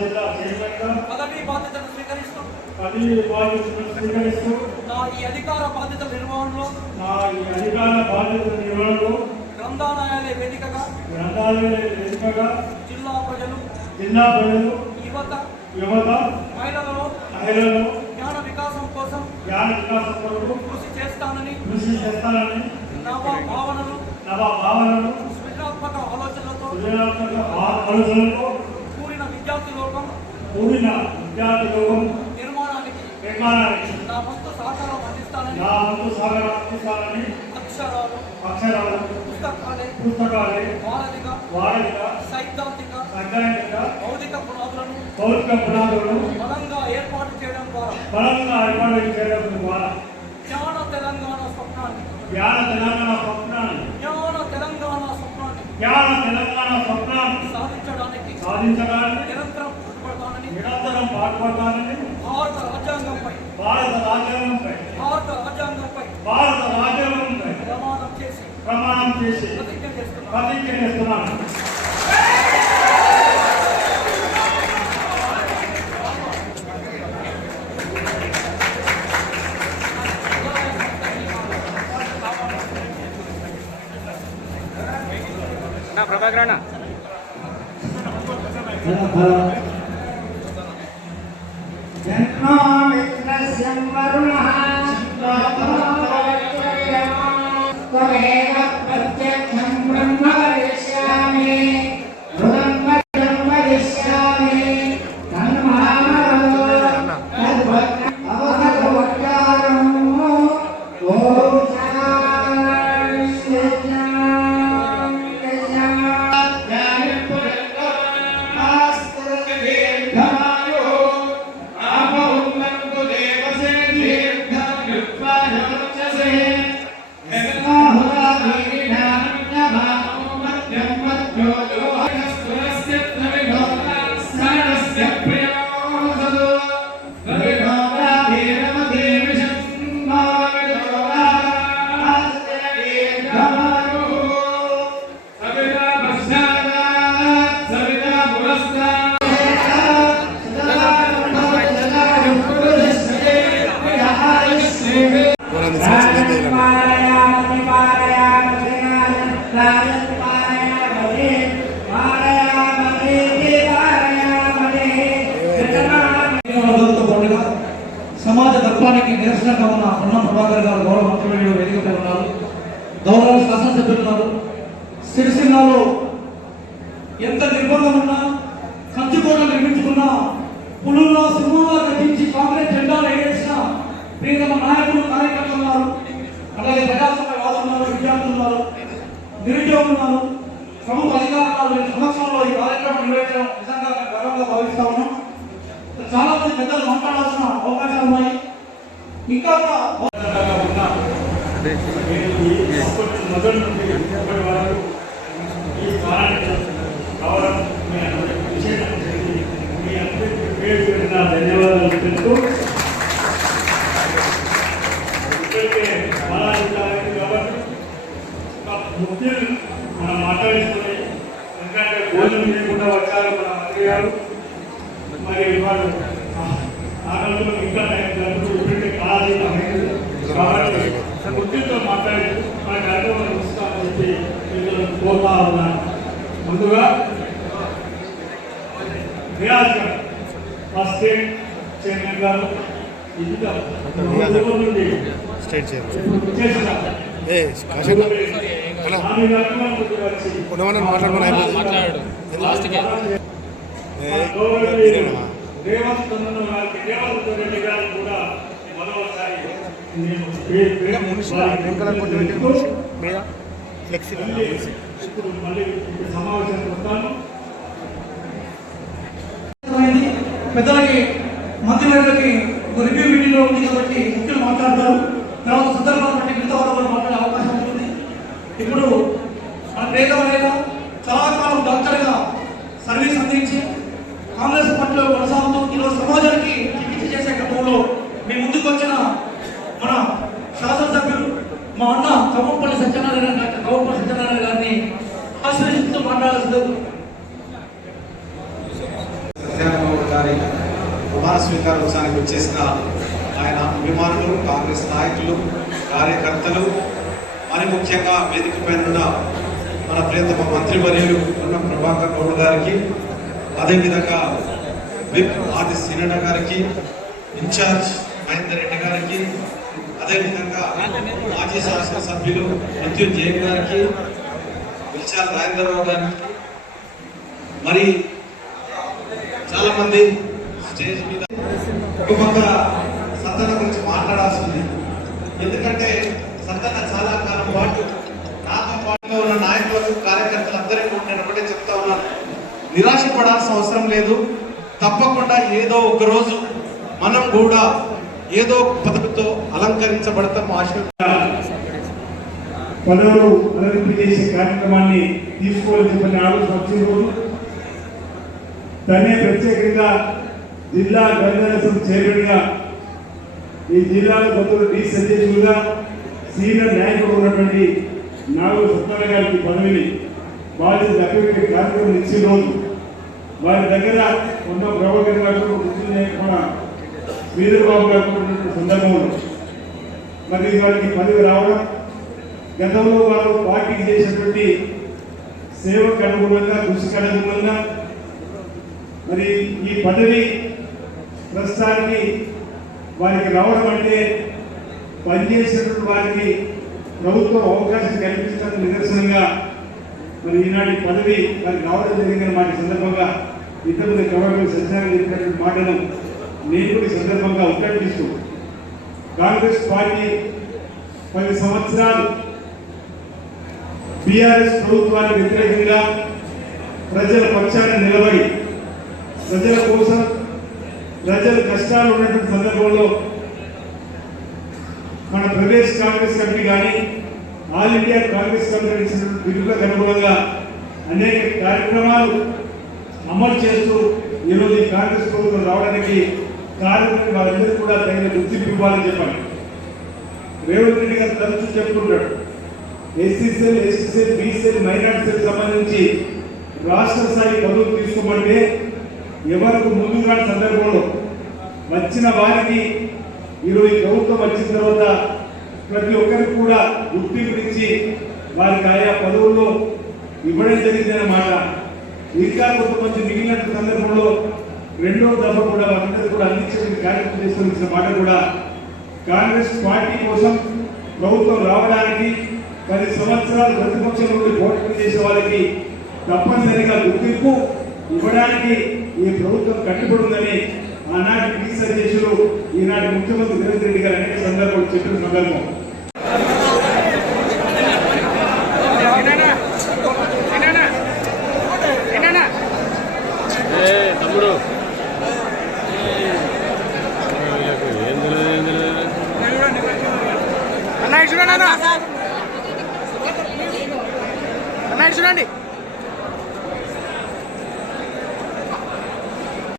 జిల్లా చైర్మన్గా పదవీ బాధ్యతను స్వీకరిస్తూ నా ఈ అధికార బాధ్యతల నిర్వహణలో గ్రంథాలయాలే వేదికగా జిల్లా ప్రజలు యువత మహిళలలో జ్ఞాన వికాసం కోసం కృషి చేస్తానని నవ భావనలు సృజనాత్మక ఆలోచనలతో కూడిన విద్యార్థి లోకం నిర్మాణానికి నా వంతు సహకారం అందిస్తానని అక్షరాలు పుస్తకాలే వారధిక సైద్ధాంతిక భౌతిక పునాదులను బలంగా ఏర్పాటు చేయడం ద్వారా జ్ఞాన తెలంగాణ స్వప్నాన్ని సాధించడానికి నిరంతరం పాటుపడతానని భారత రాజ్యాంగంపై ప్రమాణం చేసి ప్రతిజ్ఞ చేస్తున్నాను. ప్రభాకర్ జన్మో మిత్రస్యం వరుణః త్వమేవ ప్రత్యక్షం బ్రహ్మ వదిష్యామి ఋతం వచనం వదిష్యామి తన్మామవో అవహతవక్కారం ఓం సమాజ దర్పానికి నిరసనగా ఉన్న పొన్నం ప్రభాకర్ గారు గౌరవ మంత్రివర్యులు వేదికపై ఉన్నారు. గౌరవ శాసనసభ్యులు ఉన్నారు. సిరిసిల్లాలో ఎంత నిర్బంధం ఉన్నా కంచుకోట నిర్మించుకున్న పులుల్లో సింహంగా కట్టించి కాంగ్రెస్ జెండాలు ఎగరేసిన ప్రియతమ నాయకులు కార్యకర్తలు ఉన్నారు. అలాగే ప్రజాస్వామ్యవాదులు ఉన్నారు, విద్యార్థులు ఉన్నారు, నిరుద్యోగులు ఉన్నారు. ప్రముఖ అధికారులు సంవత్సరంలో ఈ కార్యక్రమం నిర్వహించడం నిజంగా గర్వంగా భావిస్తా ఉన్నాం. చాలా మంది పెద్దలు మాట్లాడాల్సిన అవకాశాలు ఉన్నాయి. ఇంకా ధన్యవాదాలు చెప్తూ ముఖ్యులు మనం మాట్లాడుకుని ఎందుకంటే భోజనం చేయకుండా వచ్చారు మన మంత్రి గారు. మరి వాళ్ళు ఆటలు ఇంకా ఇప్పటికే కాలాతీతం కాబట్టి ముఖ్యులతో మాట్లాడి మన కార్యక్రమం ఇస్తామని చెప్పి వీళ్ళని కోరుతా ఉన్నాను. ముందుగా రియాజ్ గారు ఫస్ట్ స్టేట్ చైర్మన్ గారు నుండి స్టేట్ చైర్మన్ పెద్దలకి మంత్రివర్గకి రివ్యూ మీటింగ్ లో ఉంది కాబట్టి ముఖ్యులు మాట్లాడతారు. తర్వాత సందర్భాన్ని బట్టి మిగతా వాళ్ళు మాట్లాడే అవకాశం ఉంటుంది. ఇప్పుడు మన ప్రియతమైన చాలా కాలం డాక్టర్గా సర్వీస్ అందించి కాంగ్రెస్ పార్టీలో కొనసాగుతూ ఈరోజు సమాజానికి చికిత్స చేసే క్రమంలో మీ ముందుకు వచ్చిన మన శాసనసభ్యులు మా అన్న కవ్వంపల్లి సత్యనారాయణ గారిని ఆశ్రయిస్తూ మాట్లాడాల్సింది. ప్రమాణ స్వీకారోత్సవానికి వచ్చేసిన ఆయన అభిమానులు, కాంగ్రెస్ నాయకులు, కార్యకర్తలు, మరి ముఖ్యంగా వేదికపై ఉన్న మన ప్రియతమ మంత్రివర్యులు పొన్నం ప్రభాకర్ గౌడ్ గారికి, అదేవిధంగా విప్ ఆది సీనన్న గారికి, ఇన్ఛార్జ్ మహేందర్ రెడ్డి గారికి, అదేవిధంగా మాజీ శాసనసభ్యులు మృత్యుంజయ గారికి, విల్చాల్ రాజేంద్రరావు గారికి, మరి చాలా మంది స్టేజ్ మీద కొంత సత్తన్న గురించి మాట్లాడాల్సి ఉంది. ఎందుకంటే సత్తన్న చాలా కాలం పాటు నాతో పాటుగా ఉన్న నాయకులకు, కార్యకర్తలందరికీ నేను ఒకటే చెప్తా ఉన్నాను, నిరాశపడాల్సిన అవసరం లేదు. తప్పకుండా ఏదో ఒక రోజు మనం కూడా ఏదో పదవితో అలంకరించబడతాం. పదవులు అలంకరణ చేసే కార్యక్రమాన్ని తీసుకోవాలని చెప్పిన ఆలోచన వచ్చిన రోజు తనే ప్రత్యేకంగా జిల్లా గవర్నర్ చైర్మన్గా ఈ జిల్లాలో కొత్తలు డీసీ అధ్యక్షులుగా సీనియర్ నాయకుడు ఉన్నటువంటి నాలుగు సత్తాల గారికి పదవిని బాధ్యత అభివృద్ధి కార్యక్రమం ఇచ్చిన రోజు వారి దగ్గర ఉన్న ప్రభాకర్ గారు, మన శ్రీధర్ బాబు గారు ఉన్నటువంటి సందర్భంలో మరి వారికి పదవి రావడం, గతంలో వారు పార్టీకి చేసినటువంటి సేవకు అనుగుణంగా, కృషికి అనుగుణంగా మరి ఈ పదవి ప్రస్తుతానికి వారికి రావడం అంటే పనిచేసినటువంటి వారికి ప్రభుత్వం అవకాశం కల్పిస్తున్న నిదర్శనంగా మరి ఈనాటి పదవి వారికి రావడం జరిగిందని మాట సందర్భంగా ఇతరుల గవర్నమెంట్ సత్యాన్ని చెప్పినటువంటి మాటను నేను కూడా ఈ సందర్భంగా ఉద్ఘాటిస్తూ, కాంగ్రెస్ పార్టీ 10 సంవత్సరాలు బీఆర్ఎస్ ప్రభుత్వానికి వ్యతిరేకంగా ప్రజల పక్షాన నిలబడి ప్రజల కోసం, ప్రజల కష్టాలు ఉన్నటువంటి సందర్భంలో మన ప్రదేశ్ కాంగ్రెస్ కమిటీ కానీ, ఆల్ ఇండియా కాంగ్రెస్ కమిటీ ఇచ్చినటువంటి పిలుపులకు అనుగుణంగా అనేక కార్యక్రమాలు అమలు చేస్తూ ఈరోజు ఈ కాంగ్రెస్ ప్రభుత్వం రావడానికి కారణం వాళ్ళందరికీ కూడా తగిన గుర్తింపు ఇవ్వాలని చెప్పాలి. రేవంత్ రెడ్డి గారు తరచూ చెప్పుకుంటాడు, ఎస్సీసీఎల్, ఎస్టీసీఎల్, బీసీఎల్, మైనార్టీలకు సంబంధించి రాష్ట్ర స్థాయి పదవులు తీసుకోమంటే ఎవరికి ముందుగా సందర్భంలో వచ్చిన వారికి ఈరోజు ప్రభుత్వం వచ్చిన తర్వాత ప్రతి ఒక్కరికి కూడా గుర్తింపునిచ్చి వారికి ఆయా పదవుల్లో ఇవ్వడం జరిగిందన్నమాట. ఇంకా కొంతమంది మిగిలిన సందర్భంలో రెండో దఫ కూడా వారందరూ కూడా అందించడానికి కార్యక్రమం చేసుకుని మాట కూడా కాంగ్రెస్ పార్టీ కోసం ప్రభుత్వం రావడానికి 10 సంవత్సరాలు ప్రతిపక్షం నుండి పోటీ చేసే వాళ్ళకి తప్పనిసరిగా గుర్తింపు ఇవ్వడానికి ఈ ప్రభుత్వం కట్టుబడి ఉందని ఆనాటి డీసీ అధ్యక్షులు, ఈనాటి ముఖ్యమంత్రి రేవంత్ రెడ్డి గారు అనేక సందర్భాలు చెప్పిన సందర్భం. తమ్ముడు అన్న చూడండి,